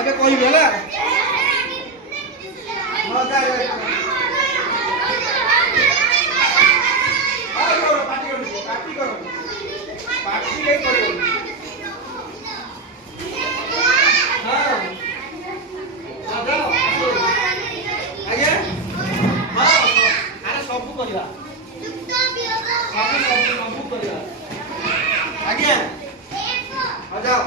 ଏବେ କହିବି ହେଲା। ହଁ ଯା ପାଟି କର ପାଟି କେ କରିବ। ହଁ ଆଜ୍ଞା ହଁ ଆରେ ସବୁ କରିବା ସବୁ କରିବା ଆଜ୍ଞା। ହଁ ଯାଅ।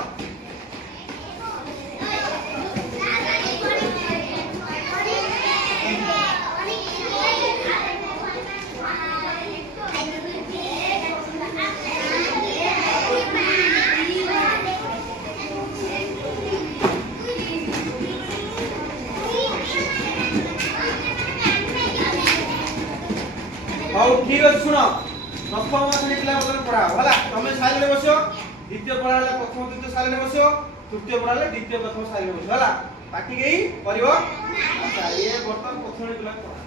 ହଉ ଠିକ ଅଛି ଶୁଣ ପ୍ରଥମ ଶ୍ରେଣୀ ପିଲା ବର୍ତ୍ତମାନ ପଢାଅ ହେଲା। ତମେ ସାଇଲେରେ ବସିବ। ଦ୍ୱିତୀୟ ପଢା ହେଲେ ପ୍ରଥମ ଦ୍ୱିତୀୟ ସାଇଲେରେ ବସିବ। ତୃତୀୟ ପଢା ହେଲେ ଦ୍ୱିତୀୟ ପ୍ରଥମ ସାଇଲେରେ ବସିବ ହେଲା। ବାକି କେହି କରିବ। ଆଚ୍ଛା ଇଏ ବର୍ତ୍ତମାନ ପ୍ରଥମ ଶ୍ରେଣୀ ପିଲା ପଢା।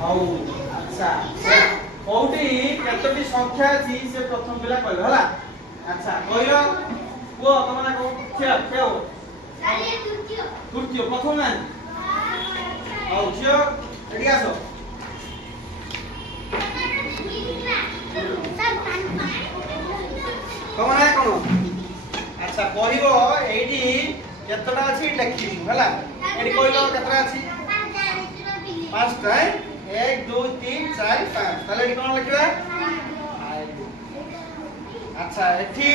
ହଉ ଆଚ୍ଛା କୋଉଠି କେତୋଟି ସଂଖ୍ୟା ଅଛି ସେ ପ୍ରଥମ ପିଲା କହିବ ହେଲା। ଆଚ୍ଛା କହିଲ କୁହ ତମ ନା କୋଉ ଝିଅ ଝିଅ ତୃତୀୟ ପ୍ରଥମ ନା। ହଉ ଝିଅ ଏଠି ଆସ। ତମ ନା କଣ? ଆଚ୍ଛା କହିବ ଏଇଠି କେତେଟା ଅଛି ଲେଖିବୁ ହେଲା। ଏଠି କହିଲ କେତେଟା ଅଛି? 5ଟା। 1 2 3 4 5 তাহলে এটি কোন লিখবা? আচ্ছা এটি